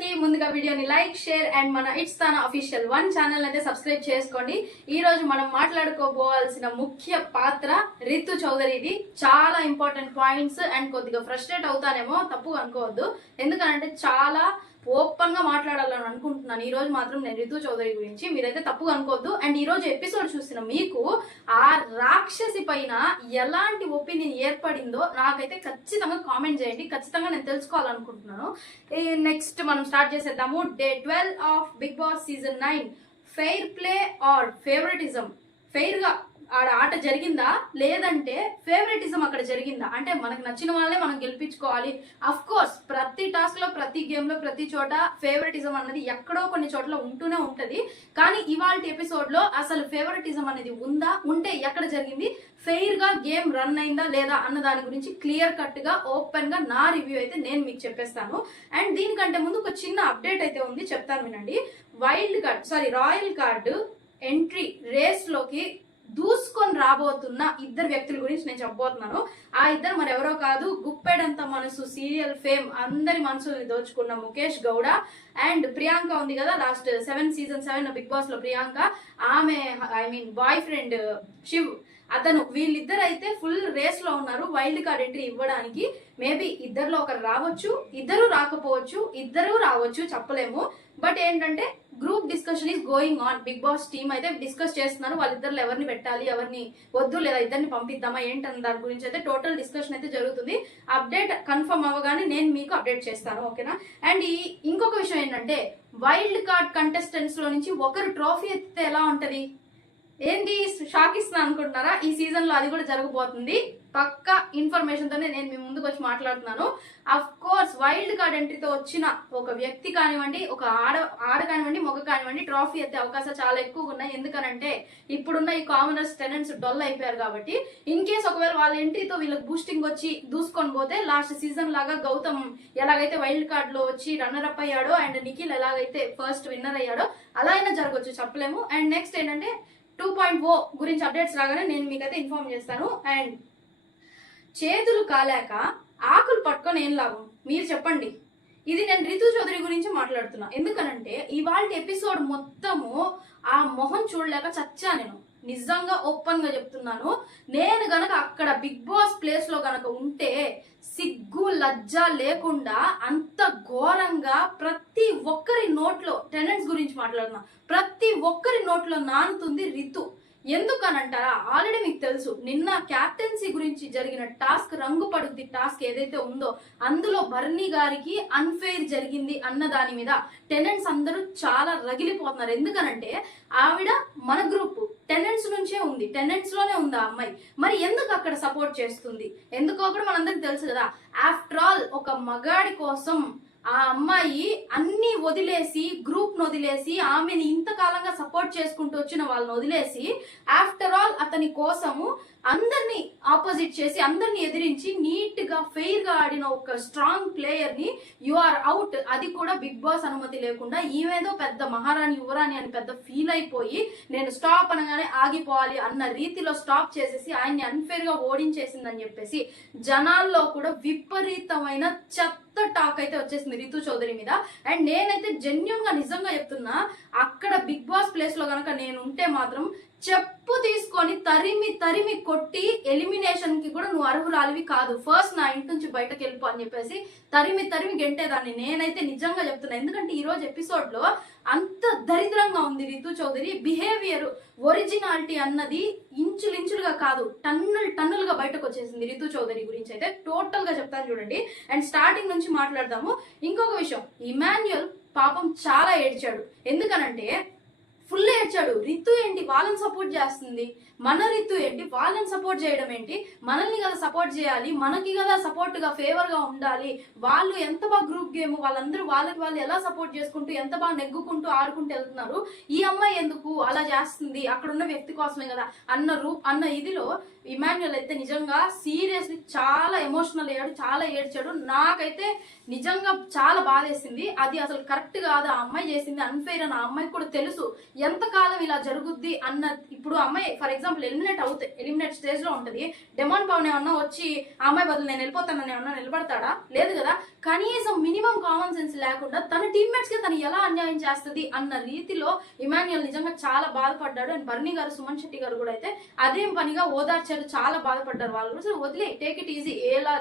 అందరికీ ముందుగా వీడియోని లైక్ షేర్ అండ్ మన ఇట్స్ తానా అఫీషియల్ 1 ఛానల్ అయితే సబ్స్క్రైబ్ చేసుకోండి. ఈ రోజు మనం మాట్లాడుకోబోవాల్సిన ముఖ్య పాత్ర రితు చౌదరిది. చాలా ఇంపార్టెంట్ పాయింట్స్ అండ్ కొద్దిగా ఫ్రస్ట్రేట్ అవుతానేమో, తప్పు అనుకోవద్దు. ఎందుకంటే చాలా ఓపెన్ గా మాట్లాడాలని అనుకుంటున్నాను. ఈ రోజు మాత్రం నేను రితు చౌదరి గురించి, మీరైతే తప్పుగా అనుకోవద్దు. అండ్ ఈ రోజు ఎపిసోడ్ చూసిన మీకు ఆ రాక్షసి పైన ఎలాంటి ఒపీనియన్ ఏర్పడిందో నాకైతే ఖచ్చితంగా కామెంట్ చేయండి. ఖచ్చితంగా నేను తెలుసుకోవాలనుకుంటున్నాను. నెక్స్ట్ మనం స్టార్ట్ చేసేద్దాము. Day 12 of Bigg Boss season 9. Fair play or favouritism. Fair గా ఆట జరిగిందా లేదంటే ఫేవరెటిజం అక్కడ జరిగిందా? అంటే మనకు నచ్చిన వాళ్ళే మనం గెలిపించుకోవాలి. అఫ్ కోర్స్ ప్రతి టాస్క్ లో, ప్రతి గేమ్ లో, ప్రతి చోట ఫేవరెటిజం అన్నది ఎక్కడో కొన్ని చోట్ల ఉంటూనే ఉంటది. కానీ ఇవాళ ఎపిసోడ్ లో అసలు ఫేవరెటిజం అనేది ఉందా, ఉంటే ఎక్కడ జరిగింది, ఫెయిర్ గా గేమ్ రన్ అయిందా లేదా అన్న దాని గురించి క్లియర్ కట్ గా ఓపెన్ గా నా రివ్యూ అయితే నేను మీకు చెప్పేస్తాను. అండ్ దీనికంటే ముందు ఒక చిన్న అప్డేట్ అయితే ఉంది, చెప్తాను వినండి. రాయల్ కార్డు ఎంట్రీ రేస్ లోకి దూసుకొని రాబోతున్న ఇద్దరు వ్యక్తుల గురించి నేను చెప్పబోతున్నాను. ఆ ఇద్దరు మరెవరో కాదు, గుప్పెడంత మనసు సీరియల్ ఫేమ్ అందరి మనసుని దోచుకున్న ముఖేష్ గౌడ అండ్ ప్రియాంక ఉంది కదా, లాస్ట్ సీజన్ 7 బిగ్ బాస్ లో ప్రియాంక, ఆమె బాయ్ ఫ్రెండ్ శివ్ అతను, వీళ్ళిద్దరు అయితే ఫుల్ రేస్ లో ఉన్నారు వైల్డ్ కార్డ్ ఎంట్రీ ఇవ్వడానికి. మేబీ ఇద్దరులో ఒకరు రావచ్చు, ఇద్దరు రాకపోవచ్చు, ఇద్దరు రావచ్చు, చెప్పలేము. బట్ ఏంటంటే group discussion is going on. Bigg Boss team అయితే డిస్కస్ చేస్తున్నారు వాళ్ళిద్దరు ఎవరిని పెట్టాలి, ఎవరిని వద్దు, లేదా ఇద్దరిని పంపిద్దామా ఏంటన్న దాని గురించి అయితే టోటల్ డిస్కషన్ అయితే జరుగుతుంది. అప్డేట్ కన్ఫర్మ్ అవ్వగానే నేను మీకు అప్డేట్ చేస్తాను, ఓకేనా? అండ్ ఇంకొక విషయం ఏంటంటే, వైల్డ్ కార్డ్ కంటెస్టెంట్స్ లో నుంచి ఒకరు ట్రోఫీ ఎత్తితే ఎలా ఉంటది? ఏంటి షాక్ ఇస్తున్నా అనుకుంటున్నారా? ఈ సీజన్ లో అది కూడా జరగబోతుంది. పక్కా ఇన్ఫర్మేషన్ తోనే నేను మీ ముందుకు వచ్చి మాట్లాడుతున్నాను. అఫ్ కోర్స్ వైల్డ్ కార్డ్ ఎంట్రీతో వచ్చిన ఒక వ్యక్తి కానివ్వండి, ఒక ఆడ కానివ్వండి, మగ కానివ్వండి, ట్రాఫీ ఎత్తే అవకాశాలు చాలా ఎక్కువగా ఉన్నాయి. ఎందుకనంటే ఇప్పుడున్న ఈ కామనర్స్ టెనెంట్స్ డల్ అయిపోయారు కాబట్టి. ఇన్ కేస్ ఒకవేళ వాళ్ళ ఎంట్రీతో వీళ్ళకి బూస్టింగ్ వచ్చి దూసుకొని పోతే లాస్ట్ సీజన్ లాగా గౌతమ్ ఎలాగైతే వైల్డ్ కార్డ్ లో వచ్చి రన్నర్ అప్ అయ్యాడో అండ్ నిఖిల్ ఎలాగైతే ఫస్ట్ విన్నర్ అయ్యాడో అలా అయినా జరగవచ్చు, చెప్పలేము. అండ్ నెక్స్ట్ ఏంటంటే 2.0 గురించి అప్డేట్స్ రాగానే నేను మీకైతే ఇన్ఫార్మ్ చేస్తాను. అండ్ చేతులు కాలాక ఆకులు పట్టుకొని ఏం లాభం, మీరు చెప్పండి. ఇది నేను రితు చౌదరి గురించి మాట్లాడుతున్నా. ఎందుకనంటే ఇవాళ ఎపిసోడ్ మొత్తము ఆ మొహం చూడలేక చచ్చా నేను. నిజంగా ఓపెన్ గా చెప్తున్నాను. నేను గనక అక్కడ బిగ్ బాస్ ప్లేస్ లో గనక ఉంటే సిగ్గు లజ్జ లేకుండా అంత ఘోరంగా ప్రతి ఒక్కరి నోట్లో, టెనెంట్స్ గురించి మాట్లాడుతున్నా, ప్రతి ఒక్కరి నోట్లో నానుతుంది రితు. ఎందుకనంటారా? ఆల్రెడీ మీకు తెలుసు, నిన్న క్యాప్టెన్సీ గురించి జరిగిన టాస్క్, రంగు పడుద్ది టాస్క్ ఏదైతే ఉందో అందులో బర్నీ గారికి అన్ఫెయిర్ జరిగింది అన్న దాని మీద టెనెంట్స్ అందరూ చాలా రగిలిపోతున్నారు. ఎందుకనంటే ఆవిడ మన గ్రూప్ టెనెంట్స్ నుంచే ఉంది, టెనెంట్స్ లోనే ఉంది ఆ అమ్మాయి. మరి ఎందుకు అక్కడ సపోర్ట్ చేస్తుంది? ఎందుకో కూడా మనందరికి తెలుసు కదా. ఆఫ్టర్ ఆల్ ఒక మగాడి కోసం ఆ అమ్మాయి అన్ని వదిలేసి, గ్రూప్ ను వదిలేసి, ఆమెని ఇంతకాలంగా సపోర్ట్ చేసుకుంటూ వచ్చిన వాళ్ళని వదిలేసి, ఆఫ్టర్ ఆల్ అతని కోసము అందరినీ ఆపోజిట్ చేసి, అందరినీ ఎదిరించి నీట్ గా ఫెయిర్ గా ఆడిన ఒక స్ట్రాంగ్ ప్లేయర్ ని యు ఆర్ అవుట్, అది కూడా బిగ్ బాస్ అనుమతి లేకుండా. ఈమెదో పెద్ద మహారాణి, యువరాణి అని పెద్ద ఫీల్ అయిపోయి నేను స్టాప్ అనగానే ఆగిపోవాలి అన్న రీతిలో స్టాప్ చేసేసి ఆయన్ని అన్ఫేర్ గా ఓడించేసిందని చెప్పేసి జనాల్లో కూడా విపరీతమైన చెత్త టాక్ అయితే వచ్చేసింది రితు చౌదరి మీద. అండ్ నేనైతే జెన్యున్ గా నిజంగా చెప్తున్నా, అక్కడ బిగ్ బాస్ ప్లేస్ లో గనక నేను ఉంటే మాత్రం చెప్పు తీసుకొని తరిమి కొట్టి ఎలిమినేషన్ కి కూడా నువ్వు అర్హురాలివి కాదు, ఫస్ట్ నా ఇంటి నుంచి బయటకు వెళ్ళిపో అని చెప్పేసి తరిమి గెంటేదాన్ని. నేనైతే నిజంగా చెప్తున్నా. ఎందుకంటే ఈ రోజు ఎపిసోడ్ లో అంత దరిద్రంగా ఉంది రితు చౌదరి బిహేవియర్. ఒరిజినాలిటీ అన్నది ఇంచులుగా కాదు, టన్నులుగా బయటకు వచ్చేసింది రితు చౌదరి గురించి అయితే టోటల్ గా చెప్తాను చూడండి. అండ్ స్టార్టింగ్ నుంచి మాట్లాడదాము. ఇంకొక విషయం, ఇమాన్యుయల్ పాపం చాలా ఏడ్చాడు. ఎందుకనంటే ఫుల్ ఏడ్చాడు. రితు ఏంటి వాళ్ళని సపోర్ట్ చేస్తుంది, మన రితు ఏంటి వాళ్ళని సపోర్ట్ చేయడం ఏంటి? మనల్ని కదా సపోర్ట్ చేయాలి, మనకి కదా సపోర్ట్ గా ఫేవర్ గా ఉండాలి. వాళ్ళు ఎంత బాగా గ్రూప్ గేమ్, వాళ్ళందరూ వాళ్ళకి వాళ్ళు ఎలా సపోర్ట్ చేసుకుంటూ ఎంత బాగా నెగ్గుకుంటూ ఆడుకుంటూ వెళ్తున్నారు. ఈ అమ్మాయి ఎందుకు అలా చేస్తుంది? అక్కడ ఉన్న వ్యక్తి కోసమే కదా అన్న ఇదిలో ఇమాన్యుయల్ అయితే నిజంగా సీరియస్లీ చాలా ఎమోషనల్ అయ్యాడు, చాలా ఏడ్చాడు. నాకైతే నిజంగా చాలా బాధేసింది. అది అసలు కరెక్ట్ కాదు, ఆ అమ్మాయి చేసింది అన్ఫెయిర్ అని ఆ అమ్మాయికి కూడా తెలుసు. ఎంతకాలం ఇలా జరుగుద్ది అన్న, ఇప్పుడు అమ్మాయి ఫర్ ఎగ్జాంపుల్ ఎలిమినేట్ స్టేజ్ లో ఉంటది. డెమాన్ పవన్ ఏమన్నా వచ్చి ఆ అమ్మాయి బదులు నేను వెళ్ళిపోతానని ఏమన్నా నిలబడతాడా? లేదు కదా. కనీసం మినిమం కామన్ సెన్స్ లేకుండా తన టీమ్మేట్స్ కి తను ఎలా అన్యాయం చేస్తుంది అన్న రీతిలో ఇమాన్యుయల్ నిజంగా చాలా బాధపడ్డాడు. అండ్ బర్నీ గారు, సుమన్ శెట్టి గారు కూడా అయితే అదే పనిగా ఓదార్చారు, చాలా బాధపడ్డారు. వాళ్ళు కూడా వదిలే, టేక్ ఇట్ ఈజీ, ఎలా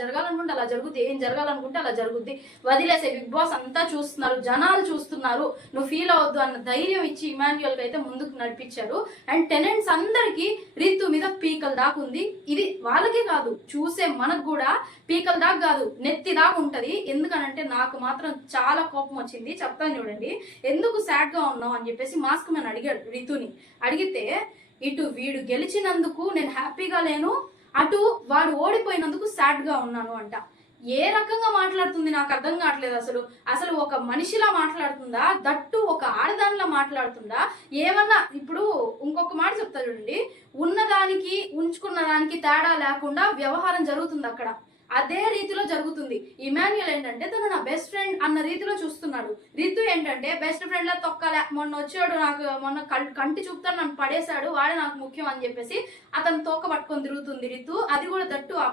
జరగాలనుకుంటే అలా జరుగుద్ది, ఏం జరగాలనుకుంటే అలా జరుగుద్ది, వదిలేసే. బిగ్ బాస్ అంతా చూస్తున్నారు, జనాలు చూస్తున్నారు, నువ్వు ఫీల్ అవద్దు అన్న ధైర్యం ఇచ్చి ఇమాన్యుయల్ కి అయితే ముందుకు నడిపించారు. అండ్ టెనెంట్స్ అందరికి రీతు మీద పీకల దాకా ఉంది. ఇది వాళ్ళకే కాదు, చూసే మనకు కూడా పీకల దాకా కాదు, నెత్తి దాకా ఉంటది. ఎందుకనంటే నాకు మాత్రం చాలా కోపం వచ్చింది, చెప్తాను చూడండి. ఎందుకు సాడ్ గా ఉన్నావు అని చెప్పేసి మాస్క్ మ్యాన్ అడిగాడు రితుని. అడిగితే ఇటు వీడు గెలిచినందుకు నేను హ్యాపీగా లేను, అటు వాడు ఓడిపోయినందుకు సాడ్ గా ఉన్నాను అంట. ఏ రకంగా మాట్లాడుతుంది నాకు అర్థం కావట్లేదు. అసలు ఒక మనిషిలా మాట్లాడుతుందా, దట్టు ఒక ఆడదానిలా మాట్లాడుతుందా? ఏమన్నా ఇప్పుడు ఇంకొక మాట చెప్తా చూడండి, ఉన్నదానికి ఉంచుకున్న దానికి తేడా లేకుండా వ్యవహారం జరుగుతుంది అక్కడ. అదే రీతిలో జరుగుతుంది. ఇమాన్యుయల్ ఏంటంటే తను నా బెస్ట్ ఫ్రెండ్ అన్న రీతిలో చూస్తున్నాడు. రితు ఏంటంటే బెస్ట్ ఫ్రెండ్ లా తొక్కలే, మొన్న వచ్చాడు నాకు, మొన్న కంటి చూపుతాను నన్ను పడేశాడు, వాడే నాకు ముఖ్యం అని చెప్పేసి అతను తోక పట్టుకొని తిరుగుతుంది రితు. అది కూడా దట్టు ఆ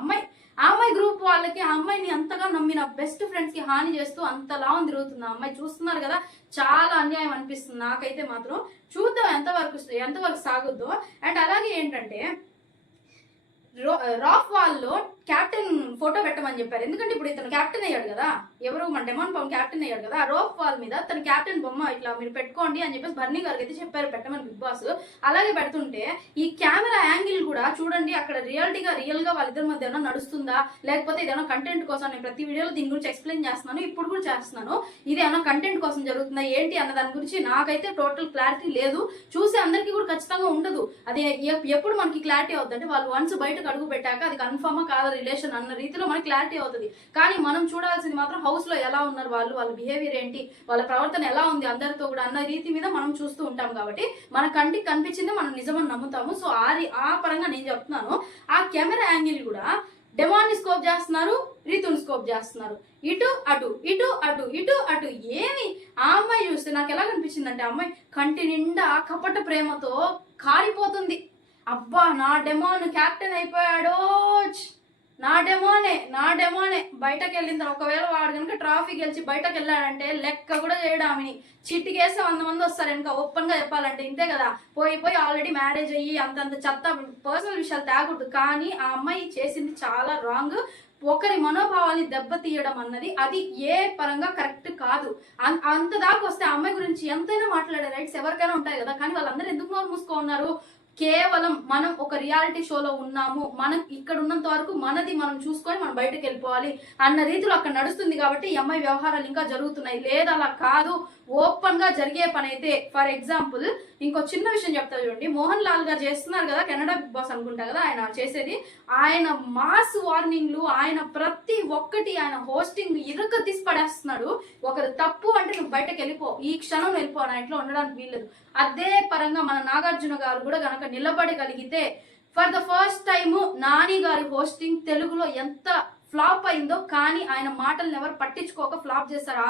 అమ్మాయి గ్రూప్ వాళ్ళకి, ఆ అమ్మాయిని అంతగా నమ్మిన బెస్ట్ ఫ్రెండ్స్ కి హాని చేస్తూ అంతలా తిరుగుతుంది ఆ అమ్మాయి. చూస్తున్నారు కదా, చాలా అన్యాయం అనిపిస్తుంది నాకైతే మాత్రం. చూద్దాం ఎంతవరకు సాగుద్దో. అండ్ అలాగే ఏంటంటే రాఫ్ వాల్ లో క్యాప్టెన్ ఫోటో పెట్టమని చెప్పారు. ఎందుకంటే ఇప్పుడు ఇతను క్యాప్టెన్ అయ్యాడు కదా, ఎవరు మన డెమాన్ పవన్ క్యాప్టెన్ అయ్యాడు కదా, ఆ రాఫ్ వాల్ మీద తన క్యాప్టెన్ బొమ్మ ఇట్లా మీరు పెట్టుకోండి అని చెప్పేసి బర్నీ గారికి అయితే చెప్పారు పెట్టమని బిగ్ బాస్. అలాగే పెడుతుంటే ఈ కెమెరా యాంగిల్ కూడా చూడండి, అక్కడ రియల్ గా వాళ్ళిద్దరి మధ్య ఏమైనా నడుస్తుందా, లేకపోతే ఇదేమన్నా కంటెంట్ కోసం, నేను ప్రతి వీడియోలో దీని గురించి ఎక్స్ప్లెయిన్ చేస్తున్నాను, ఇప్పుడు కూడా చేస్తున్నాను, ఇది ఏమన్నా కంటెంట్ కోసం జరుగుతుందా ఏంటి అన్న దాని గురించి నాకైతే టోటల్ క్లారిటీ లేదు. చూసే అందరికీ కూడా ఖచ్చితంగా ఉండదు. అది ఎప్పుడు మనకి క్లారిటీ అవుతుంది అంటే వాళ్ళు వన్స్ బయటకు అడుగు పెట్టాక అది కన్ఫర్మా కాదా రిలేషన్ అన్న రీతిలో మనకి క్లారిటీ అవుతుంది. కానీ మనం చూడాల్సింది మాత్రం హౌస్ లో ఎలా ఉన్నారు వాళ్ళ బిహేవియర్ ఏంటి, వాళ్ళ ప్రవర్తన ఎలా ఉంది అందరితో కూడా అన్న రీతి మీద మనం చూస్తూ ఉంటాం. కాబట్టి మన కంటికి కనిపించింది మనం నిజమని నమ్ముతాము. సో ఆ పరంగా నేను చెప్తున్నాను. ఆ కెమెరా యాంగిల్ కూడా డెమాన్ ని స్కోప్ చేస్తున్నారు, రీతుని స్కోప్ చేస్తున్నారు, ఇటు అటు ఇటు అటు ఇటు అటు. ఏమి ఆ అమ్మాయి చూస్తే నాకు ఎలా కనిపించింది అంటే, అమ్మాయి కంటి నిండా కపట ప్రేమతో కారిపోతుంది. అబ్బా నా డెమాన్ క్యాప్టెన్ అయిపోయాడో, నా డెమోనే బయటకు వెళ్ళింది. ఒకవేళ వాడు కనుక ట్రాఫీ గెలిచి బయటకు వెళ్ళాడంటే లెక్క కూడా చేయడం. ఆమెని చిట్టికేస్తే 100 మంది వస్తారు వెనక. ఓపెన్ గా చెప్పాలంటే ఇంతే కదా. పోయి ఆల్రెడీ మ్యారేజ్ అయ్యి అంతంత చెత్త పర్సనల్ విషయాలు తేగొద్దు. కానీ ఆ అమ్మాయి చేసింది చాలా రాంగ్. ఒకరి మనోభావాన్ని దెబ్బతీయడం అన్నది అది ఏ పరంగా కరెక్ట్ కాదు. అంత దాకా వస్తే ఆ అమ్మాయి గురించి ఎంతైనా మాట్లాడే రైట్స్ ఎవరికైనా ఉంటాయి కదా. కానీ వాళ్ళందరూ ఎందుకు నోరు మూసుకున్నారు? కేవలం మనం ఒక రియాలిటీ షోలో ఉన్నాము, మనం ఇక్కడ ఉన్నంత వరకు మనది మనం చూసుకొని మనం బయటకు వెళ్ళిపోవాలి అన్న రీతిలో అక్కడ నడుస్తుంది. కాబట్టి ఈ అమ్మాయి వ్యవహారాలు ఇంకా జరుగుతున్నాయి. లేదు అలా కాదు, ఓపెన్ గా జరిగే పని అయితే. ఫర్ ఎగ్జాంపుల్ ఇంకో చిన్న విషయం చెప్తా చూడండి. మోహన్ లాల్ గారు చేస్తున్నారు కదా, కెనడా బిగ్ బాస్ అనుకుంటా కదా ఆయన చేసేది. ఆయన మాస్ వార్నింగ్లు, ఆయన ప్రతి ఒక్కటి, ఆయన హోస్టింగ్ ఇరుక తీసి పడేస్తున్నాడు. ఒకరు తప్పు అంటే నువ్వు బయటకు వెళ్ళిపో, ఈ క్షణం వెళ్ళిపో, నా ఇంట్లో ఉండడానికి వీల్లేదు. అదే పరంగా మన నాగార్జున గారు కూడా గనక నిలబడగలిగితే, for the first time Nani గారి హోస్టింగ్ తెలుగులో ఎంత ఫ్లాప్ అయిందో, కానీ ఆయన మాటలను ఎవరు పట్టించుకోక ఫ్లాప్ చేశారు.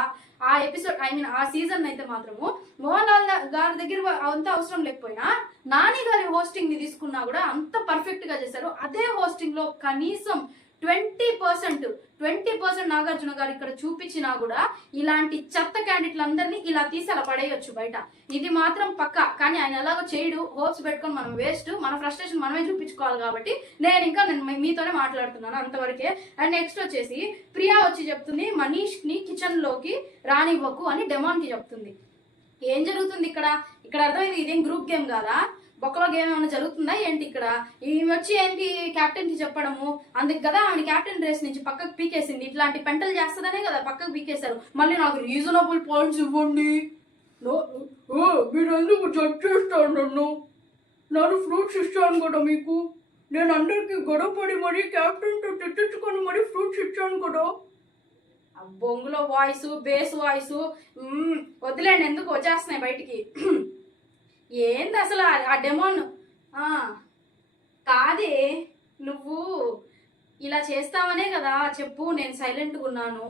ఆ ఎపిసోడ్ ఆ సీజన్ అయితే మాత్రము మోహన్ లాల్ గారి దగ్గర అంత అవసరం లేకపోయినా నాని గారి హోస్టింగ్ ని తీసుకున్నా కూడా అంత పర్ఫెక్ట్ గా చేశారు. అదే హోస్టింగ్ లో కనీసం 20% నాగార్జున గారు ఇక్కడ చూపించినా కూడా ఇలాంటి చెత్త క్యాండిడేట్లందరినీ ఇలా తీసి అలా పడేయొచ్చు బయట. ఇది మాత్రం పక్కా. కానీ ఆయన ఎలాగో చేయడు, హోప్స్ పెట్టుకొని మనం వేస్ట్, మన ఫ్రస్ట్రేషన్ మనమే చూపించుకోవాలి. కాబట్టి నేను మీతోనే మాట్లాడుతున్నాను అంతవరకే. అండ్ నెక్స్ట్ వచ్చేసి ప్రియా వచ్చి చెప్తుంది మనీష్ ని కిచెన్ లోకి రానివ్వకు అని డెమాన్ కి చెప్తుంది. ఏం జరుగుతుంది ఇక్కడ అర్థమైంది, ఇదేం గ్రూప్ గేమ్ కాదా, బొక్కలో గేమ్ ఏమైనా జరుగుతుందా ఏంటి? ఇక్కడ ఈమె వచ్చి ఏంటి క్యాప్టెన్ కి చెప్పడము, అందుకు కదా ఆమె క్యాప్టెన్ రేస్ నుంచి పక్కకు పీకేసింది. ఇట్లాంటి పెంటలు చేస్తుందనే కదా పక్కకు పీకేశారు. మళ్ళీ నాకు రీజనబుల్ పాయింట్స్ ఇవ్వండి, మీరు ఎందుకు జడ్జ్ చేస్తాను, నన్ను ఫ్రూట్స్ ఇస్తాను కదా మీకు, నేను అందరికి గొడవపడి మరీ క్యాప్టెన్ తో తిట్టించుకొని మరీ ఫ్రూట్స్ ఇచ్చాను కదా. బొంగులో వాయిస్, బేస్ వాయిస్ వదిలేండి, ఎందుకు వచ్చేస్తున్నాయి బయటికి. ఏంది అసలు ఆ డెమోన్ కాదే, నువ్వు ఇలా చేస్తావనే కదా చెప్పు, నేను సైలెంట్గా ఉన్నాను.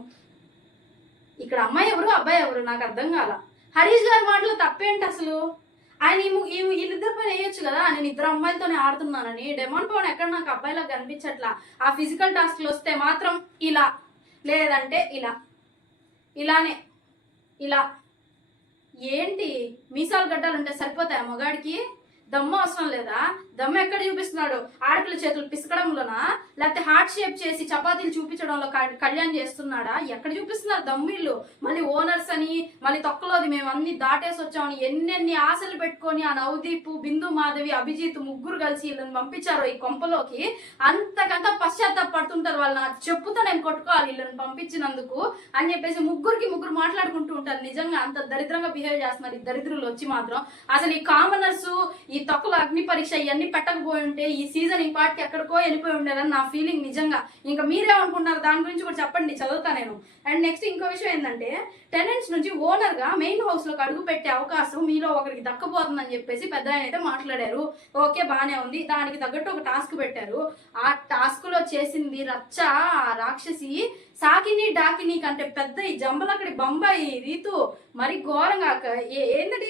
ఇక్కడ అమ్మాయి ఎవరు అబ్బాయి ఎవరు నాకు అర్థం కాల. హరీష్ గారి మాటలు తప్పేంటి అసలు? ఆయన వీళ్ళిద్దరి పైన వేయొచ్చు కదా, నేను ఇద్దరు అమ్మాయిలతోనే ఆడుతున్నానని. డెమాన్ పవన్ ఎక్కడ నాకు అబ్బాయిలా కనిపించట్లా. ఆ ఫిజికల్ టాస్క్లు వస్తే మాత్రం ఇలా, లేదంటే ఇలా, ఇలానే ఇలా. ఏంటి మీసాలు గడ్డాలుంటే సరిపోతాయా మగాడికి? దమ్ము అవసరం లేదా? దమ్ము ఎక్కడ చూపిస్తున్నాడు? ఆడపిల్ల చేతులు పిసకడంలోనా, లేకపోతే హార్ట్ షేప్ చేసి చపాతీలు చూపించడంలో కళ్యాణ్ చేస్తున్నాడా? ఎక్కడ చూపిస్తున్నారు దమ్మిళ్ళు? మళ్ళీ ఓనర్స్ అని, మళ్ళీ తొక్కలోది మేము అన్ని దాటేసి వచ్చామని ఎన్నెన్ని ఆశలు పెట్టుకొని ఆ నవదీప్, బిందు మాధవి, అభిజిత్ ముగ్గురు కలిసి వీళ్ళని పంపించారు ఈ కొంపలోకి. అంతకంతా పశ్చాత్తాపడుతుంటారు వాళ్ళు. నా చెప్పుతో నేను కొట్టుకోవాలి వీళ్ళని పంపించినందుకు అని చెప్పేసి ముగ్గురు మాట్లాడుకుంటూ ఉంటారు. నిజంగా అంత దరిద్రంగా బిహేవ్ చేస్తున్నారు ఈ దరిద్రులు వచ్చి మాత్రం. అసలు ఈ కామనర్స్, ఈ తొక్కల అగ్ని పరీక్ష ఇవన్నీ పెట్టకపోయి ఉంటే ఈ సీజన్ ఈ పార్టీకి ఎక్కడికో వెళ్ళిపోయి ఉండేదని నా ఫీలింగ్. నిజంగా ఇంకా మీరేమనుకుంటున్నారు దాని గురించి కూడా చెప్పండి, చదువుతా నేను. అండ్ నెక్స్ట్ ఇంకో విషయం ఏంటంటే, టెనెంట్స్ నుంచి ఓనర్ గా మెయిన్ హౌస్ లోకి అడుగు పెట్టే అవకాశం మీలో ఒకరికి దక్కబోతుందని చెప్పేసి పెద్ద ఆయన అయితే మాట్లాడారు. ఓకే, బానే ఉంది. దానికి తగ్గట్టు ఒక టాస్క్ పెట్టారు. ఆ టాస్క్ లో చేసింది రచ్చ, రాక్షసి సాకిని డాకిని కంటే పెద్ద ఈ జంబలక్కడి బొంబాయి రీతు మరి ఘోరంగా. ఏంటంటే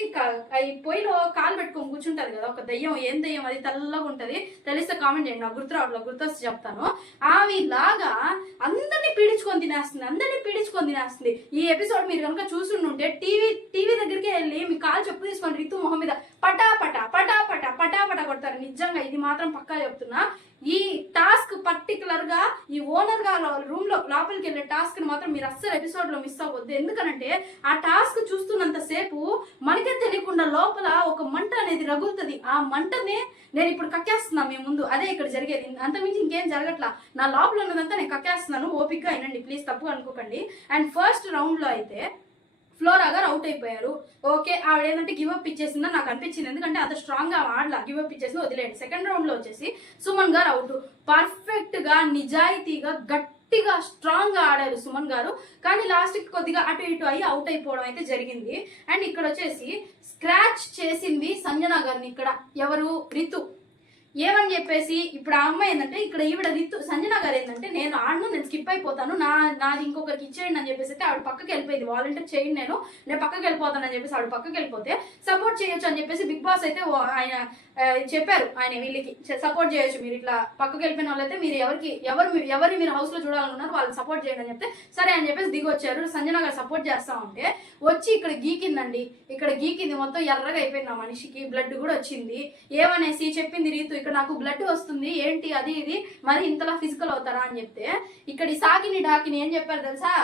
ఈ పొయ్యిలో కాలు పెట్టుకొని కూర్చుంటది కదా ఒక దయ్యం. ఏం దయ్యం అది? తెల్లగా ఉంటది, తెలిస్తే కామెంట్ చేయండి. నాకు గుర్తొస్తే చెప్తాను. ఆమె లాగా అందరినీ పీడించుకొని తినేస్తుంది. ఈ ఎపిసోడ్ మీరు కనుక చూసుంటే టీవీ దగ్గరికి వెళ్ళి మీ కాలు చెప్పు తీసుకొని రితు మొహం మీద పటా కొడతారు. నిజంగా ఇది మాత్రం పక్కా చెప్తున్నా. ఈ టాస్క్ పర్టికులర్ గా ఈ ఓనర్ గా రూమ్ లో లోపలికి వెళ్ళే టాస్క్ ని మాత్రం మీరు అస్సలు ఎపిసోడ్ లో మిస్ అవ్వద్దు. ఎందుకనంటే ఆ టాస్క్ చూస్తున్నంత సేపు మనకే తెలియకుండా లోపల ఒక మంట అనేది రగులుతుంది. ఆ మంటనే నేను ఇప్పుడు కక్కేస్తున్నా మీ ముందు. అదే ఇక్కడ జరిగేది, అంతమించి ఇంకేం జరగట్లా. నా లోపల ఉన్నదంతా నేను కక్కేస్తున్నాను. ఓపిక్గా వినండి ప్లీజ్, తప్పు అనుకోకండి. అండ్ ఫస్ట్ రౌండ్ లో అయితే ఫ్లోరా గారు అవుట్ అయిపోయారు. ఓకే, ఆవిడ ఏంటంటే గివప్ ఇచ్చేసిందని నాకు అనిపించింది. ఎందుకంటే అంత స్ట్రాంగ్ గా ఆడలా, గివప్ ఇచ్చేసింది, వదిలేండి. సెకండ్ రౌండ్ లో వచ్చేసి సుమన్ గారు అవుట్. పర్ఫెక్ట్ గా నిజాయితీగా గట్టిగా స్ట్రాంగ్ గా ఆడారు సుమన్ గారు. కానీ లాస్ట్ కి కొద్దిగా అటు ఇటు అయ్యి అవుట్ అయిపోవడం అయితే జరిగింది. అండ్ ఇక్కడ వచ్చేసి స్క్రాచ్ చేసింది సంజన గారిని. ఇక్కడ ఎవరు? రితు. ఏమని చెప్పేసి ఇప్పుడు ఆ అమ్మాయి ఏంటంటే, ఇక్కడ ఈవిడ రితు సంజన గారు ఏంటంటే, నేను ఆడను, నేను స్కిప్ అయిపోతాను, నాది ఇంకొకరికి ఇచ్చేయండి అని చెప్పేసి ఆవిడ పక్కకి వెళ్ళిపోయింది. వాలంటీర్ చేయండి, నేను పక్కకి వెళ్ళిపోతాను అని చెప్పేసి ఆవిడ పక్కకి వెళ్ళిపోతే సపోర్ట్ చేయొచ్చు అని చెప్పేసి బిగ్ బాస్ అయితే ఆయన చెప్పారు. ఆయన వీళ్ళకి సపోర్ట్ చేయొచ్చు, మీరు ఇట్లా పక్కకి వెళ్ళిపోయిన వాళ్ళైతే మీరు ఎవరు మీరు హౌస్ లో చూడాలనుకున్నారు వాళ్ళకి సపోర్ట్ చేయండి అని చెప్తే సరే అని చెప్పేసి దిగి వచ్చారు. సంజన గారు సపోర్ట్ చేస్తా ఉంటే వచ్చి ఇక్కడ గీకిందండి. ఇక్కడ గీకింది మొత్తం ఎర్రగా అయిపోయింది. ఆ మనిషికి బ్లడ్ కూడా వచ్చింది. ఏమనేసి చెప్పింది రీతు, ఇక్కడ నాకు బ్లడ్ వస్తుంది ఏంటి అది ఇది, మరి ఇంతలా ఫిజికల్ అవుతారా అని చెప్తే ఇక్కడ ఈ సాకిని డాకిని ఏం చెప్పారు తెలుసా?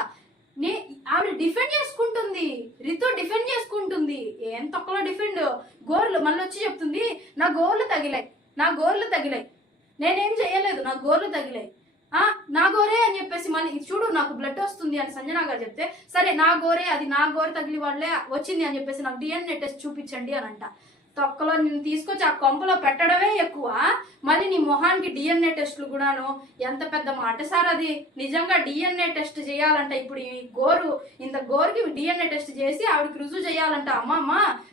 ఆవిడ డిఫెండ్ చేసుకుంటుంది, రితు డిఫెండ్ చేసుకుంటుంది. ఏం తక్కువ డిఫెండ్, గోర్లు మళ్ళీ వచ్చి చెప్తుంది నా గోర్లు తగిలాయి, నేనేం చేయలేదు, నా గోర్లు తగిలాయి, నా గోరే అని చెప్పేసి మళ్ళీ చూడు నాకు బ్లడ్ వస్తుంది అని సంజన గారు చెప్తే సరే నా గోరే, అది నా గోరు తగిలి వాళ్ళే వచ్చింది అని చెప్పేసి నాకు DNA టెస్ట్ చూపించండి అని అంట. తొక్కలో నేను తీసుకొచ్చి ఆ కొంపలో పెట్టడమే ఎక్కువ, మళ్ళీ నీ మొహానికి DNA టెస్టులు కూడాను. ఎంత పెద్ద మాట సార్ అది. నిజంగా DNA టెస్ట్ చేయాలంట. ఇప్పుడు ఈ ఇంత గోరుకి DNA టెస్ట్ చేసి ఆవిడకి రుజువు చేయాలంట. అమ్మమ్మ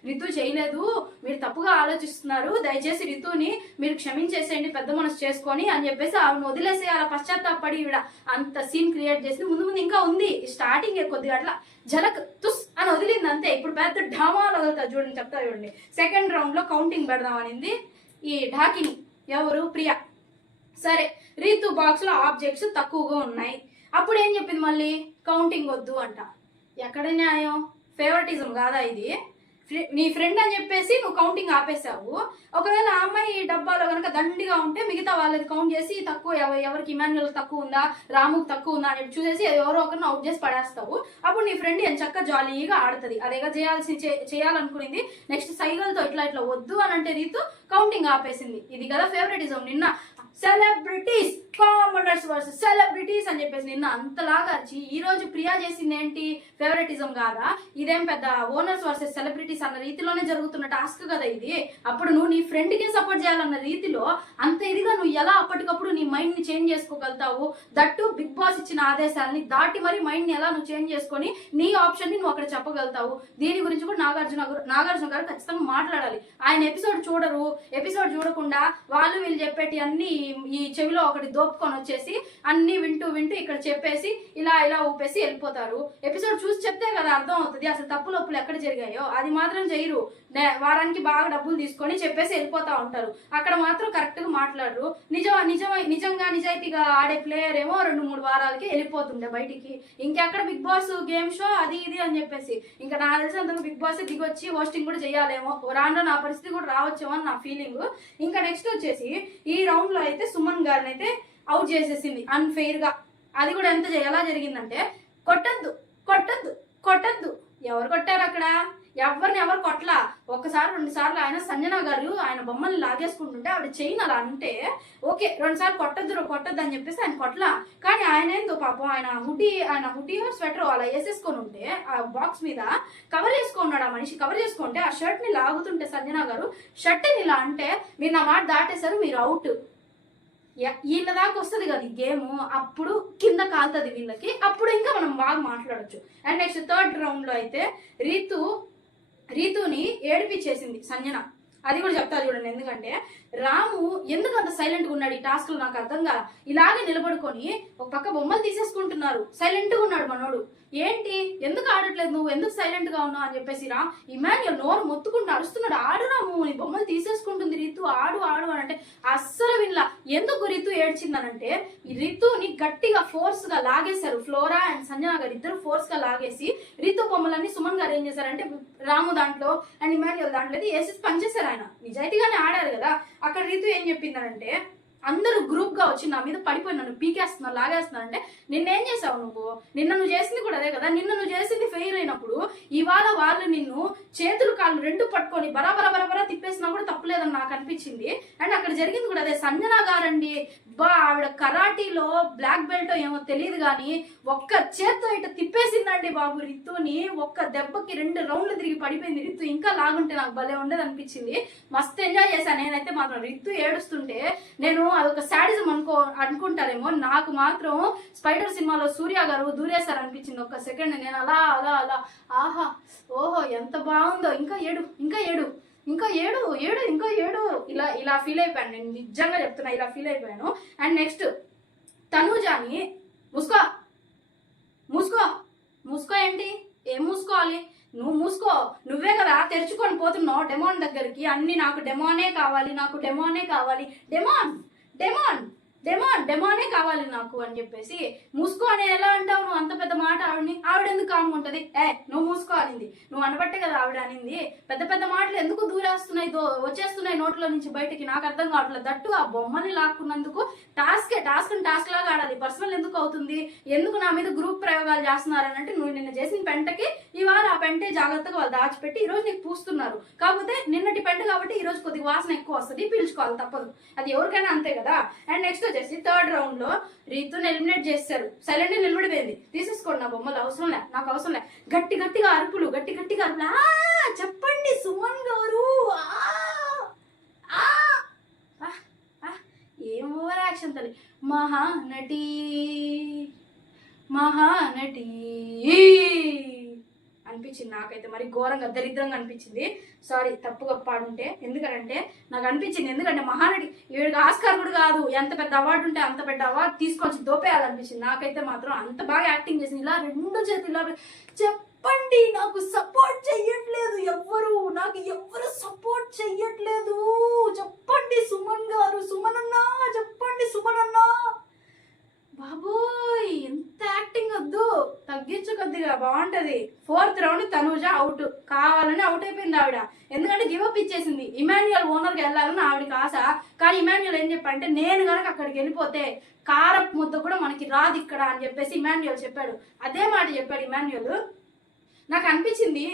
రితు చేయలేదు, మీరు తప్పుగా ఆలోచిస్తున్నారు, దయచేసి రితుని మీరు క్షమించేసేయండి పెద్ద మనసు చేసుకొని అని చెప్పేసి ఆవిడని వదిలేసి అలా పశ్చాత్తాపడి ఈవిడ అంత సీన్ క్రియేట్ చేసి ముందు ఇంకా ఉంది. స్టార్టింగ్ కొద్దిగా అట్లా జలక్ తుస్ అని వదిలింది అంతే. ఇప్పుడు పెద్ద ఢామాలు వదులుతారు చూడండి, చెప్తా చూడండి. సెకండ్ రౌండ్ లో కౌంటింగ్ పెడదామనింది ఈ ఢాకిని, ఎవరు? ప్రియా. సరే రీతు బాక్స్ లో ఆబ్జెక్ట్స్ తక్కువగా ఉన్నాయి. అప్పుడు ఏం చెప్పింది మళ్ళీ? కౌంటింగ్ వద్దు అంట. ఎక్కడ న్యాయం? ఫేవరెటిజం కాదా ఇది? నీ ఫ్రెండ్ అని చెప్పేసి నువ్వు కౌంటింగ్ ఆపేసావు. ఒకవేళ ఆ అమ్మాయి డబ్బాలో కనుక దండిగా ఉంటే మిగతా వాళ్ళది కౌంట్ చేసి తక్కువ, ఎవరికి ఇమాన్యుల్ తక్కువ ఉందా, రాముకు తక్కువ ఉందా అని చూసేసి ఎవరో ఒకరిని అవుట్ చేసి పడేస్తావు. అప్పుడు నీ ఫ్రెండ్ ఎంత చక్కగా జాలీగా ఆడుతుంది. అదేగా చేయాలనుకునింది. నెక్స్ట్ సైగల్తో ఇట్లా వద్దు అని అంటే రీతు కౌంటింగ్ ఆపేసింది. ఇది కదా ఫేవరెటిజం. నిన్న సెలబ్రిటీస్, కామనర్స్ వర్సెస్ సెలబ్రిటీస్ అని చెప్పేసి నిన్న అంతలాగా అరిచి ఈ రోజు ప్రియా చేసింది ఏంటి, ఫేవరెటిజం కాదా, ఇదేం పెద్ద ఓనర్స్ వర్సెస్ సెలబ్రిటీస్ అన్న రీతిలోనే జరుగుతున్న టాస్క్ కదా ఇది. అప్పుడు నువ్వు నీ ఫ్రెండ్ కి సపోర్ట్ చేయాలన్న రీతిలో అంత ఇదిగా నువ్వు ఎలా అప్పటికప్పుడు నీ మైండ్ ని చేంజ్ చేసుకోగలుగుతావు? దట్టు బిగ్ బాస్ ఇచ్చిన ఆదేశాలని దాటి మరి మైండ్ ని ఎలా నువ్వు చేంజ్ చేసుకొని నీ ఆప్షన్ ని నువ్వు అక్కడ చెప్పగలుగుతావు? దీని గురించి కూడా నాగార్జున గారు ఖచ్చితంగా మాట్లాడాలి. ఆయన ఎపిసోడ్ చూడరు, ఎపిసోడ్ చూడకుండా వాళ్ళు వీళ్ళు చెప్పేటి అన్ని ఈ చెవిలో ఒకటి దోపుకొని వచ్చేసి అన్ని వింటూ ఇక్కడ చెప్పేసి ఇలా ఊపేసి వెళ్ళిపోతారు. ఎపిసోడ్ చూసి చెప్తే కదా అర్థం అవుతుంది అసలు తప్పులు ఒప్పులు ఎక్కడ జరిగాయో. అది మాత్రం చేయరు, వారానికి బాగా డబ్బులు తీసుకొని చెప్పేసి వెళ్ళిపోతా ఉంటారు. అక్కడ మాత్రం కరెక్ట్ గా మాట్లాడరు. నిజంగా నిజాయితీగా ఆడే ప్లేయర్ ఏమో 2-3 వారాలకి వెళ్ళిపోతుండే బయటికి. ఇంకెక్కడ బిగ్ బాస్ గేమ్ షో అది ఇది అని చెప్పేసి ఇంకా నాకు తెలిసినందుకు బిగ్ బాస్ దిగొచ్చి హోస్టింగ్ కూడా చేయాలేమో, రాను నా పరిస్థితి కూడా రావచ్చేమో అని నా ఫీలింగ్. ఇంకా నెక్స్ట్ వచ్చేసి ఈ రౌండ్ లో అయితే సుమన్ గారిని అయితే అవుట్ చేసేసింది అన్ఫెయిర్ గా. అది కూడా ఎలా జరిగిందంటే కొట్టద్దు కొట్టద్దు కొట్టద్దు, ఎవరు కొట్టారు అక్కడ? ఎవరు కొట్టలా. 1-2 సార్లు ఆయన సంజన గారు ఆయన బొమ్మల్ని లాగేసుకుంటుంటే ఆవిడ చెయ్యి అలా అంటే ఓకే, 2 సార్లు కొట్టద్దు అని చెప్పేసి ఆయన కొట్టలా. కానీ ఆయన ఏందో పాపం ఆయన హుడీ స్వెటర్ అలా వేసేసుకొని ఉంటే ఆ బాక్స్ మీద కవర్ చేసుకున్నాడు. ఆ మనిషి కవర్ చేసుకుంటే ఆ షర్ట్ ని లాగుతుంటే సంజన గారు షర్ట్ ని ఇలా అంటే మీరు నా మాట దాటేశారు, మీరు అవుట్. వీళ్ళ దాకా వస్తుంది కదా ఈ గేమ్, అప్పుడు కింద కాలుతుంది వీళ్ళకి, అప్పుడు ఇంకా మనం బాగా మాట్లాడొచ్చు. అండ్ నెక్స్ట్ థర్డ్ రౌండ్ లో అయితే రీతుని ఏడిపించేసింది సంజన. అది కూడా చెప్తా చూడండి. ఎందుకంటే రాము ఎందుకు అంత సైలెంట్ గా ఉన్నాడు ఈ టాస్క్ లో నాకు అర్థం కాదు. ఇలాగే నిలబడుకొని ఒక పక్క బొమ్మలు తీసేసుకుంటున్నారు, సైలెంట్ గా ఉన్నాడు మనోడు. ఏంటి ఎందుకు ఆడట్లేదు, నువ్వు ఎందుకు సైలెంట్ గా ఉన్నావు అని చెప్పేసి ఇమాన్యుయల్ నోరు మొత్తుకుంటూ అరుస్తున్నాడు. ఆడురాము, నీ బొమ్మలు తీసేసుకుంటుంది రీతు, ఆడు అని అంటే అస్సలు వినలా. ఎందుకు రీతు ఏడ్చిందనంటే రీతుని గట్టిగా ఫోర్స్ గా లాగేశారు. ఫ్లోరా అండ్ సంజన గారు ఇద్దరు ఫోర్స్ గా లాగేసి రీతు బొమ్మలన్నీ సుమన్ గారు ఏం చేశారంటే రాము దాంట్లో అండ్ ఇమాన్యుయల్ దాంట్లో వేసేసి పనిచేశారు. ఆయన నిజాయితీగానే ఆడారు కదా. అక్కడ రీతు ఏం చెప్పిందనంటే అందరూ గ్రూప్ గా వచ్చి నా మీద పడిపోయి నన్ను పీకేస్తున్నారు, లాగేస్తున్నారు అంటే నిన్నేం చేసావు నిన్న నువ్వు చేసింది కూడా అదే కదా. నిన్న నువ్వు చేసింది ఫెయిల్ అయినప్పుడు ఇవాళ వాళ్ళు నిన్ను చేతులు కాళ్ళు 2 పట్టుకొని బరాబరా తిప్పేసినా కూడా తప్పులేదని నాకు అనిపించింది. అండ్ అక్కడ జరిగింది కూడా అదే. సంజన గారండి ఆవిడ కరాటీలో బ్లాక్ బెల్ట్ ఏమో తెలియదు కానీ ఒక్క చేత్తో ఇట తిప్పేసిందండి బాబు రితుని. ఒక్క దెబ్బకి 2 రౌండ్లు తిరిగి పడిపోయింది రితు. ఇంకా లాగుంటే నాకు భలే ఉండేది అనిపించింది. మస్తు ఎంజాయ్ చేశాను నేనైతే మాత్రం. రితు ఏడుస్తుంటే నేను అదొక శాడిజం అనుకుంటారేమో, నాకు మాత్రం స్పైడర్ సినిమాలో సూర్య గారు దూరేశారు అనిపించింది ఒక్క సెకండ్. నేను అలా ఆహా ఓహో ఎంత బాగుందో, ఇంకా ఏడు ఇలా ఫీల్ అయిపోయాను నేను. నిజంగా చెప్తున్నా, ఇలా ఫీల్ అయిపోయాను. అండ్ నెక్స్ట్ తనూజాని మూసుకో ఏంటి, ఏం మూసుకోవాలి? నువ్వు మూసుకో, నువ్వే కదా తెరుచుకొని పోతున్నావు డెమోన్ దగ్గరికి. అన్ని నాకు డెమోనే కావాలి డెమోనే కావాలి నాకు అని చెప్పేసి మూసుకో అని ఎలా అంటావు నువ్వు? అంత పెద్ద మాట ఆవిడ ఎందుకు కాము ఉంటది? నువ్వు మూసుకో అనింది, నువ్వు అనబట్టే కదా ఆవిడ అనింది. పెద్ద మాటలు ఎందుకు వచ్చేస్తున్నాయి నోట్లో నుంచి బయటకి, నాకు అర్థం కావట్లేదు. దట్టు ఆ బొమ్మని లాక్కున్నందుకు టాస్క్ లాగా ఆడాలి. పర్సనల్ ఎందుకు అవుతుంది? ఎందుకు నా మీద గ్రూప్ ప్రయోగాలు చేస్తున్నారని అంటే నువ్వు నిన్న చేసిన పెంటకి ఇవాళ ఆ పెంటే జాగ్రత్తగా వాళ్ళు దాచిపెట్టి ఈ రోజు నీకు పూస్తున్నారు. కాకపోతే నిన్నటి పెంట కాబట్టి ఈ రోజు కొద్దిగా వాసన ఎక్కువ వస్తుంది, పీల్చుకోవాలి తప్పదు, అది ఎవరికైనా అంతే కదా. అండ్ నెక్స్ట్ వచ్చేసి థర్డ్ రౌండ్ లో రీతుని ఎలిమినేట్ చేశారు. సైలెంట్ గా నిలబడిపోయింది. తీసేసుకోండి నా బొమ్మలు, నాకు అవసరం లే. గట్టిగా అరుపులు చెప్పండి సుమన్ గారు. ఏం ఓవర్ యాక్షన్ తల్లి. మహానటి అనిపించింది నాకైతే. మరి ఘోరంగా దరిద్రంగా అనిపించింది. సారీ తప్పుగా పాడుంటే. ఎందుకంటే నాకు అనిపించింది, ఎందుకంటే మహానటి వీడికి ఆస్కార్ కూడా కాదు, ఎంత పెద్ద అవార్డు ఉంటే అంత పెద్ద అవార్డు తీసుకొచ్చి దోపేయాలనిపించింది నాకైతే మాత్రం. అంత బాగా యాక్టింగ్ చేసింది. ఇలా 2 చేతులు చెప్పండి, నాకు సపోర్ట్ చెయ్యట్లేదు ఎవ్వరు, సపోర్ట్ చెయ్యట్లేదు. చెప్పండి సుమన్ గారు, చెప్పండి సుమన్ అన్నా. బాబోయ్ ఎంత యాక్టింగ్ వద్దు, తగ్గించు కొద్దిగా, బాగుంటది. 4th రౌండ్ తనూజ అవుట్, కావాలని అవుట్ అయిపోయింది ఆవిడ. ఎందుకంటే గివప్ ఇచ్చేసింది. ఇమాన్యుయల్ ఓనర్కి వెళ్ళాలని ఆవిడకి ఆశ. కానీ ఇమాన్యుయల్ ఏం చెప్పంటే నేను కనుక అక్కడికి వెళ్ళిపోతే కారపు ముద్ద కూడా మనకి రాదు ఇక్కడ అని చెప్పేసి ఇమాన్యుయల్ చెప్పాడు. అదే మాట చెప్పాడు ఇమాన్యుయల్. నాకు అనిపించింది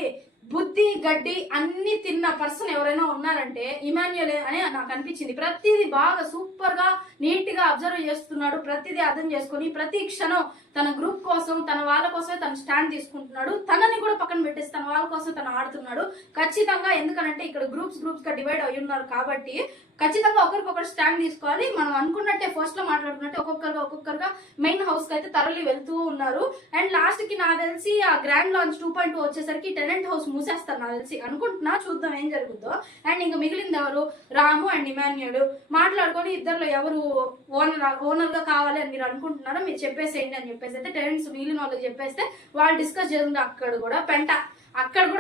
బుద్ధి గడ్డి అన్ని తిన్న పర్సన్ ఎవరైనా ఉన్నారంటే ఇమాన్యుయల్ అని నాకు అనిపించింది. ప్రతిదీ బాగా సూపర్ గా నీట్ గా అబ్జర్వ్ చేస్తున్నాడు, ప్రతిదీ అర్థం చేసుకుని ప్రతి క్షణం తన గ్రూప్ కోసం తన వాళ్ళ కోసమే తను స్టాండ్ తీసుకుంటున్నాడు. తనని కూడా పక్కన పెట్టేసి తన వాళ్ళ కోసం తను ఆడుతున్నాడు ఖచ్చితంగా. ఎందుకంటే ఇక్కడ గ్రూప్స్ గా డివైడ్ అయి ఉన్నారు కాబట్టి ఖచ్చితంగా ఒకరికొకరు స్టాండ్ తీసుకోవాలి. మనం అనుకున్నట్టే ఫస్ట్ లో మాట్లాడుకున్నట్టే ఒక్కొక్కరుగా మెయిన్ హౌస్ కి అయితే తరలి వెళ్తూ ఉన్నారు. అండ్ లాస్ట్ కి నాకు తెలిసి ఆ గ్రాండ్ లాంచ్ 2.2 వచ్చేసరికి టెనెంట్ హౌస్ మూసేస్తారు నాకు తెలిసి అనుకుంటున్నా. చూద్దాం ఏం జరుగుతుందో. అండ్ ఇంకా మిగిలింది ఎవరు, రాము అండ్ ఇమాన్యుయల్ మాట్లాడుకొని ఇద్దరులో ఎవరు ఓనర్ గా కావాలి అని మీరు అనుకుంటున్నారో మీరు చెప్పేసేయండి అని చెప్పేసి అయితే టెనెంట్స్ మిగిలిన వాళ్ళకి చెప్పేస్తే వాళ్ళు డిస్కస్ చేస్తుంటే అక్కడ కూడా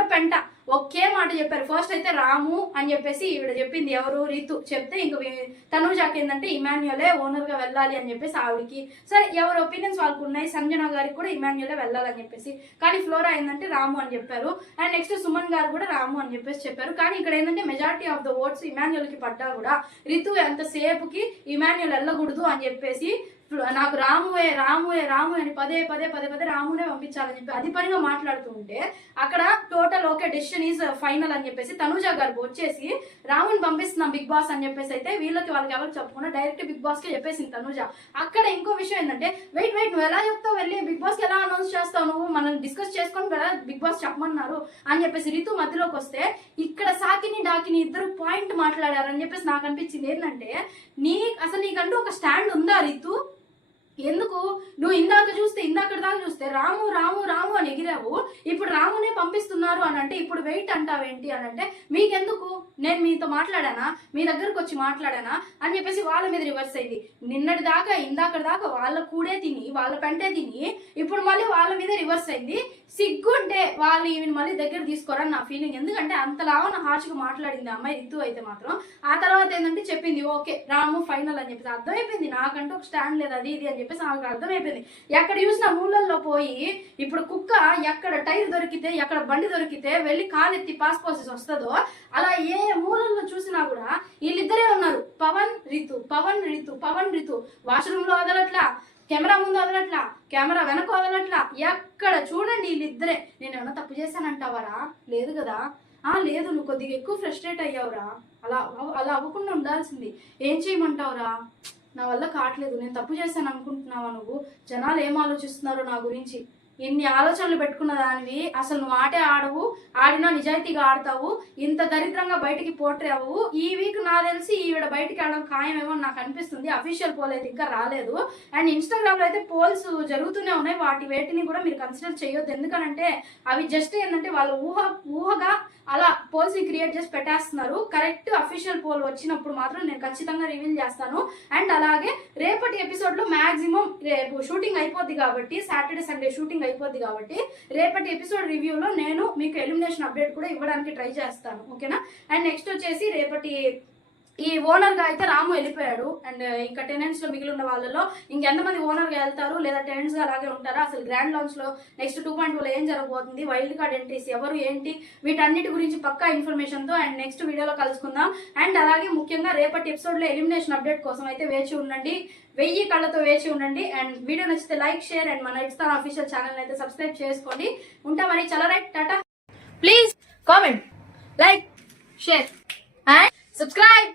పెంట ఒకే మాట చెప్పారు. ఫస్ట్ అయితే రాము అని చెప్పేసి ఈవిడ చెప్పింది, ఎవరు రీతు చెప్తే ఇంక తనూజాకి ఏంటంటే ఇమాన్యుయలే ఓనర్ గా వెళ్ళాలి అని చెప్పేసి ఆవిడికి. సరే ఎవరి ఒపీనియన్స్ వాళ్ళకు ఉన్నాయి. సంజన గారికి కూడా ఇమాన్యుయలే వెళ్ళాలని చెప్పేసి, కానీ ఫ్లోరా ఏంటంటే రాము అని చెప్పారు. అండ్ నెక్స్ట్ సుమన్ గారు కూడా రాము అని చెప్పేసి చెప్పారు. కానీ ఇక్కడ ఏంటంటే majority of the votes Emmanuel కి పడ్డా కూడా రీతు ఎంతసేపుకి ఇమాన్యుయల్ వెళ్ళకూడదు అని చెప్పేసి నాకు రామువే అని పదే రామునే పంపించాలని చెప్పి అది పనిగా మాట్లాడుతూ ఉంటే అక్కడ total okay decision is final అని చెప్పేసి తనూజ గారు వచ్చేసి రాముని పంపిస్తున్నాం బిగ్ బాస్ అని చెప్పేసి అయితే వాళ్ళకి ఎవరికి చెప్పకుండా డైరెక్ట్ బిగ్ బాస్ కి చెప్పేసింది తనూజ. అక్కడ ఇంకో విషయం ఏంటంటే వెయిట్ నువ్వు ఎలా చెప్తావు, వెళ్ళి బిగ్ బాస్ కి ఎలా అనౌన్స్ చేస్తావు, నువ్వు మనం డిస్కస్ చేసుకొని కదా బిగ్ బాస్ చెప్పమన్నారు అని చెప్పేసి రీతు మధ్యలోకి వస్తే ఇక్కడ సాకిని డాకిని ఇద్దరు పాయింట్ మాట్లాడారు అని చెప్పేసి నాకు అనిపించింది. ఏంటంటే నీకంటూ ఒక స్టాండ్ ఉందా రీతు? ఎందుకు నువ్వు ఇందాక దాకా చూస్తే రాము అని ఎగిరావు, ఇప్పుడు రామునే పంపిస్తున్నారు అని అంటే ఇప్పుడు వెయిట్ అంటావేంటి అని అంటే మీకెందుకు, నేను మీతో మాట్లాడానా, మీ దగ్గరకు వచ్చి మాట్లాడానా అని చెప్పేసి వాళ్ళ మీద రివర్స్ అయింది. ఇందాక దాకా వాళ్ళ కూడే తిని వాళ్ళ పెంటే తిని ఇప్పుడు మళ్ళీ వాళ్ళ మీద రివర్స్ అయింది. సిగ్గుంటే వాళ్ళు ఈవెన్ మళ్ళీ దగ్గర తీసుకోరని నా ఫీలింగ్. ఎందుకంటే అంతలాగా హార్ష్గా మాట్లాడింది అమ్మాయి రితు అయితే మాత్రం. ఆ తర్వాత ఏంటంటే చెప్పింది ఓకే రాము ఫైనల్ అని చెప్పేసి అర్థమైపోయింది. నాకంటూ ఒక స్టాండ్ లేదు అది ఇది అని చెప్పేసి నాకు అర్థమైపోయింది. ఎక్కడ చూసిన మూలల్లో పోయి ఇప్పుడు కుక్క ఎక్కడ టైర్ దొరికితే ఎక్కడ బండి దొరికితే వెళ్ళి కాలెత్తి పాస్ పోసేసి వస్తుందో అలా ఏ మూలల్లో చూసినా కూడా వీళ్ళిద్దరే ఉన్నారు. పవన్ రితు వాష్రూమ్ లో వదలట్లా, కెమెరా ముందు వదలట్లా, కెమెరా వెనక వదలట్లా, ఎక్కడ చూడండి వీళ్ళిద్దరే. నేను ఏమన్నా తప్పు చేశానంటావరా? లేదు కదా. లేదు నువ్వు కొద్దిగా ఎక్కువ ఫ్రస్ట్రేట్ అయ్యావురా, అలా అవ్వకుండా ఉండాల్సింది. ఏం చేయమంటావురా? నా వల్ల కావట్లేదు, నేను తప్పు చేశాను అనుకుంటున్నావా నువ్వు? జనాలు ఏం ఆలోచిస్తున్నారో నా గురించి, ఇన్ని ఆలోచనలు పెట్టుకున్న దానివి అసలు నువ్వు ఆటే ఆడవు, ఆడినా నిజాయితీగా ఆడతావు, ఇంత దరిద్రంగా బయటికి పోట్రే అవ్వవు. ఈ వీక్ నాకు తెలిసి ఈవిడ బయటికి ఆడడం ఖాయమేమో నాకు అనిపిస్తుంది. అఫీషియల్ పోల్ అయితే ఇంకా రాలేదు. అండ్ ఇన్స్టాగ్రామ్ లో అయితే పోల్స్ జరుగుతూనే ఉన్నాయి. వేటిని కూడా మీరు కన్సిడర్ చేయొద్దు. ఎందుకంటే అవి జస్ట్ ఏంటంటే వాళ్ళు ఊహగా అలా పోల్స్ ని క్రియేట్ చేసి పెట్టేస్తున్నారు. కరెక్ట్ అఫీషియల్ పోల్ వచ్చినప్పుడు మాత్రం నేను ఖచ్చితంగా రివీల్ చేస్తాను. అండ్ అలాగే రేపటి ఎపిసోడ్ లో మాక్సిమం రేపు షూటింగ్ అయిపోద్ది కాబట్టి, సాటర్డే సండే షూటింగ్ అయిపోద్ది కాబట్టి రేపటి ఎపిసోడ్ రివ్యూలో నేను మీకు ఎలిమినేషన్ అప్డేట్ కూడా ఇవ్వడానికి ట్రై చేస్తాను. ఓకేనా? అండ్ నెక్స్ట్ వచ్చేసి రేపటి ఈ ఓనర్ గా అయితే రాము వెళ్ళిపోయాడు. అండ్ ఇంకా టెనెంట్స్ లో మిగిలి ఉన్న వాళ్ళలో ఇంకెంతమంది ఓనర్ గా వెళ్తారు లేదా టెనెంట్స్ గా అలాగే ఉంటారా, అసలు గ్రాండ్ లాంచ్ లో నెక్స్ట్ 2.2 లో ఏం జరగబోతుంది, వైల్డ్ కార్డ్ ఎంట్రీస్ ఎవరు ఏంటి, వీటన్నిటి గురించి పక్కా ఇన్ఫర్మేషన్ తో అండ్ నెక్స్ట్ వీడియోలో కలుసుకుందాం. అండ్ అలాగే ముఖ్యంగా రేపటి ఎపిసోడ్ లో ఎలిమినేషన్ అప్డేట్ కోసం అయితే వేచి ఉండండి, 1000 కళ్ళతో వేచి ఉండండి. అండ్ వీడియో నచ్చితే లైక్ షేర్ అండ్ మన ఇట్స్ తానా అఫీషియల్ ఛానల్ అయితే సబ్స్క్రైబ్ చేసుకోండి. ఉంటా మరి, చాలా right, Tata. Please comment, like, share and subscribe.